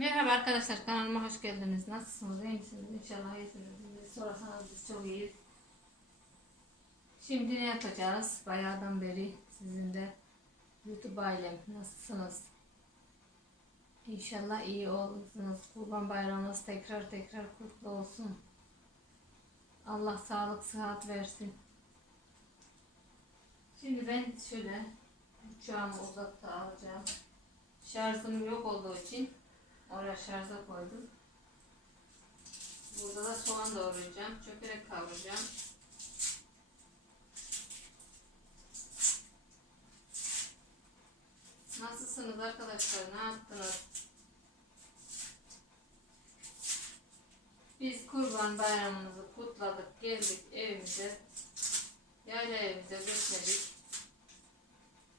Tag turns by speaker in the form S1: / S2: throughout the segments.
S1: Merhaba arkadaşlar kanalıma hoş geldiniz. Nasılsınız? İyi misiniz? İnşallah iyisiniz. Sorarsanız biz çok iyiyiz. Şimdi ne yapacağız? Bayağıdan beri sizin de YouTube ailem nasılsınız? İnşallah iyi olursunuz. Kurban bayramınız tekrar tekrar kutlu olsun. Allah sağlık sıhhat versin. Şimdi ben şöyle uçağımı uzakta alacağım. Şarjım yok olduğu için oraya şarja koydum. Burada da soğan doğrayacağım. Çökerek kavuracağım. Nasılsınız arkadaşlar? Ne yaptınız? Biz kurban bayramımızı kutladık. Geldik evimize. Yayla evimize götürdük.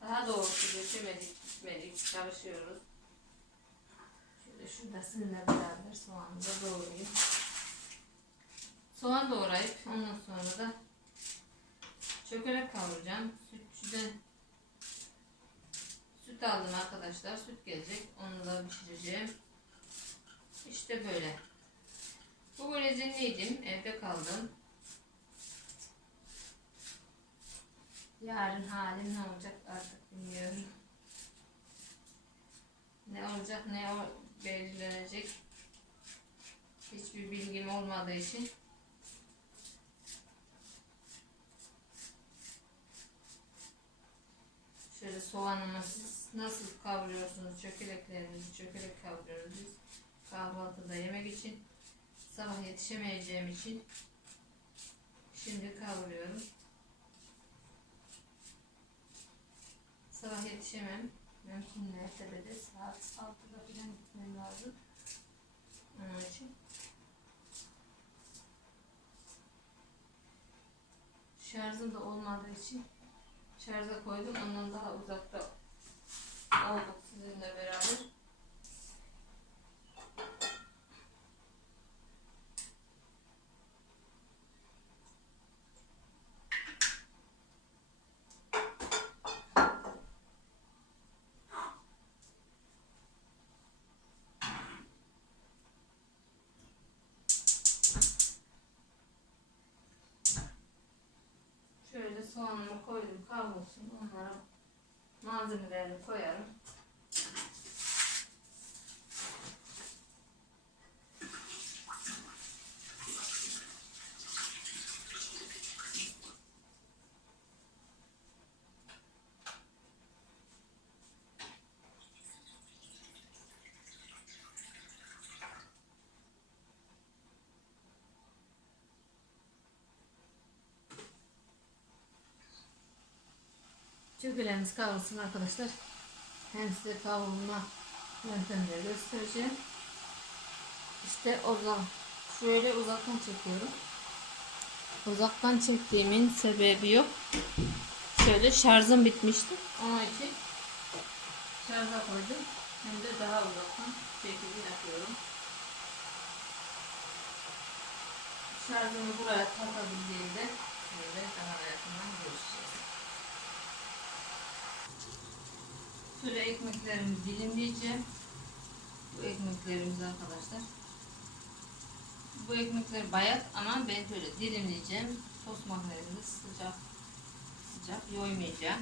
S1: Daha doğrusu götürmedik, gitmedik. Çalışıyoruz. Şurada sizinle beraber soğanı da doğrayayım. Soğan doğrayıp ondan sonra da çökerek kavuracağım. Sütçüden süt aldım arkadaşlar. Süt gelecek. Onu da pişireceğim. İşte böyle. Bugün izinliydim. Evde kaldım. Yarın halim ne olacak artık bilmiyorum. Ne olacak ne o belirlenecek. Hiçbir bilgim olmadığı için. Şöyle soğanımı siz nasıl kavuruyorsunuz? Çökeleklerinizi çökelek kavuruyoruz biz. Kahvaltıda yemek için. Sabah yetişemeyeceğim için. Şimdi kavuruyorum. Sabah yetişemem. Mümkün de saat 6'da falan gitmem lazım. Onun için. Şarjım da olmadığı için şarja koydum. Ondan daha uzakta olduk sizinle beraber. Şöyle soğanımı koydum kavrulsun. Onlara malzemelerini koyarım. Çökelerimiz kavrulsun arkadaşlar. Hem size kavrulma yöntemleri göstereceğim. İşte o zaman şöyle uzaktan çekiyorum. Uzaktan çektiğimin sebebi yok. Şöyle şarjım bitmişti. Onun için şarja koydum. Hem de daha uzaktan çekimi yapıyorum. Şarjımı buraya takabildiğimde şöyle daha yakından görüşeceğiz. Şöyle ekmeklerimi dilimleyeceğim. Bu ekmeklerimiz arkadaşlar. Bu ekmekler bayat ama ben şöyle dilimleyeceğim. Tost makinesinde sıcak sıcak yoymayacağım.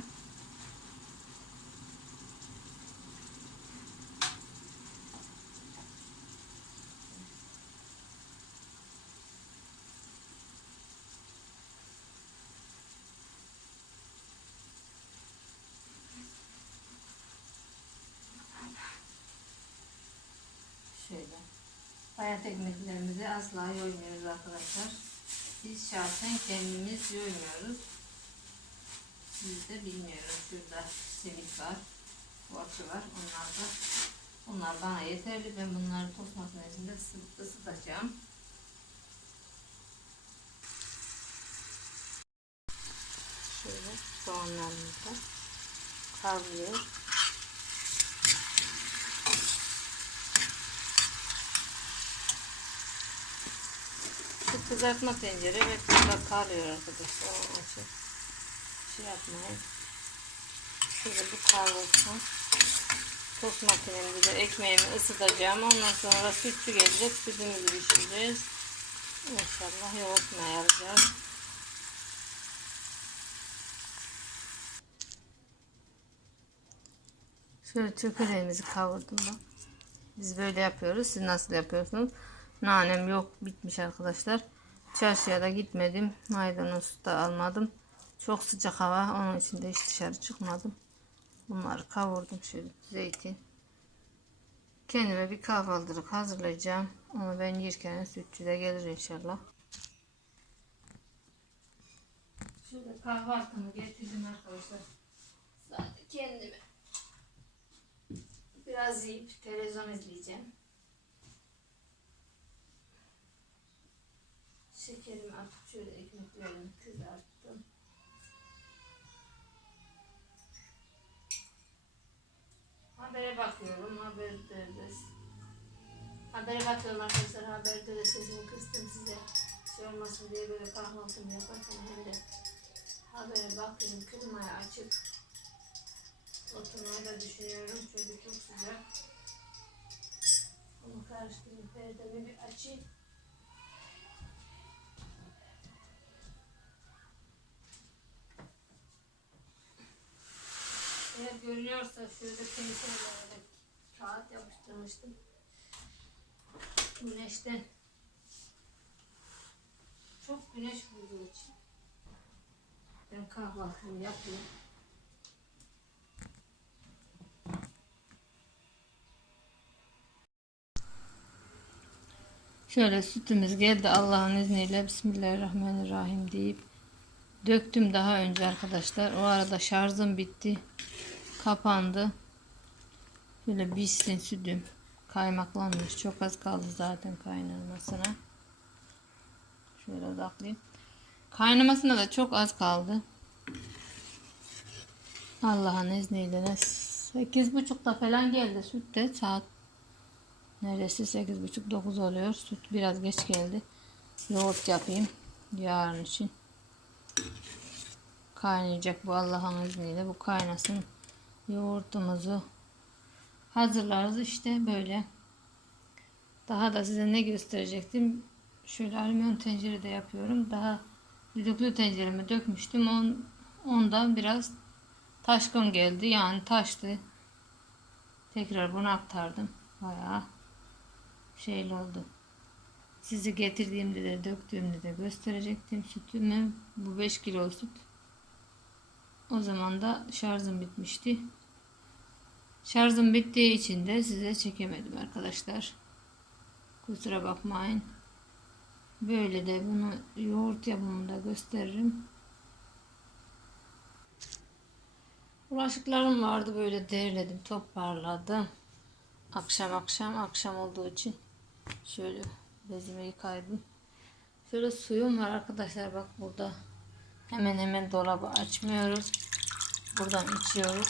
S1: Şöyle. Bayat ekmeklerimizi asla yoymuyoruz arkadaşlar. Biz şahsen kendimiz yoymuyoruz. Siz de bilmiyorum. Şurada simit var. Poğaça var. Onlar da bunlar bana yeterli. Ben bunları tost makinesinde ısıt, ısıtacağım. Şöyle soğanlarımızı da kızartma tencere ve burada kalıyor arkadaşlar. Onun için şey yapmayın. Şöyle bir kavrulsun. Tost makinemde de ekmeğimi ısıtacağım. Ondan sonra sütçü gelecek. Sütümüzü pişireceğiz. İnşallah yoğurtmaya yarayacağız. Şöyle çökeleğimizi kavurdum bak. Biz böyle yapıyoruz. Siz nasıl yapıyorsunuz? Nanem yok. Bitmiş arkadaşlar. Çarşıya da gitmedim. Maydanoz da almadım. Çok sıcak hava. Onun için de hiç dışarı çıkmadım. Bunları kavurdum. Şöyle zeytin. Kendime bir kahvaltılık hazırlayacağım. Onu ben yerken sütçü de gelir inşallah. Şöyle kahvaltımı getirdim arkadaşlar. Sadece kendime. Biraz yiyip televizyon izleyeceğim. Ekmeklerimi kızarttım. Habere bakıyorum. Haberde de Habere bakıyorum arkadaşlar. Haberde de sesimi kıstım size. Şey olmasın diye böyle kahvaltımı yaparken hem de habere bakayım. Klimayı açıp oturmayı da düşünüyorum. Çünkü çok sıcak. Onu karıştırayım. Perdemi bir açayım. Görünüyorsa şurada kimseyle kağıt yapıştırmıştım. Güneşten. Çok güneş vurduğu için. Ben kahvaltımı yapayım. Şöyle sütümüz geldi Allah'ın izniyle Bismillahirrahmanirrahim deyip döktüm daha önce arkadaşlar. O arada şarjım bitti. Kapandı. Şöyle bitsin sütüm. Kaymaklanmış. Çok az kaldı zaten kaynamasına. Şöyle odaklayayım. Kaynamasına da çok az kaldı. Allah'ın izniyle ne 8.30'da falan geldi süt de saat Neredeyse 8.30-9 oluyor. Süt biraz geç geldi. Yoğurt yapayım. Yarın için. Kaynayacak bu Allah'ın izniyle. Bu kaynasın. Yoğurtumuzu hazırlarız. işte böyle. Daha da size ne gösterecektim. Şöyle alüminyum tencerede yapıyorum. Daha düdüklü tencereme dökmüştüm. On, ondan biraz taşkın geldi. Yani taştı. Tekrar bunu aktardım. Bayağı şeyli oldu. Sizi getirdiğimde de döktüğümde de gösterecektim sütümü. Bu 5 kilo süt. O zaman da şarjım bitmişti. Şarjım bittiği için de size çekemedim arkadaşlar. Kusura bakmayın. Böyle de bunu yoğurt yapımında gösteririm. Bulaşıklarım vardı böyle derledim toparladım. Akşam akşam akşam olduğu için Şöyle bezimi yıkaydım. Şöyle suyum var arkadaşlar bak burada. Hemen hemen dolabı açmıyoruz. Buradan içiyoruz.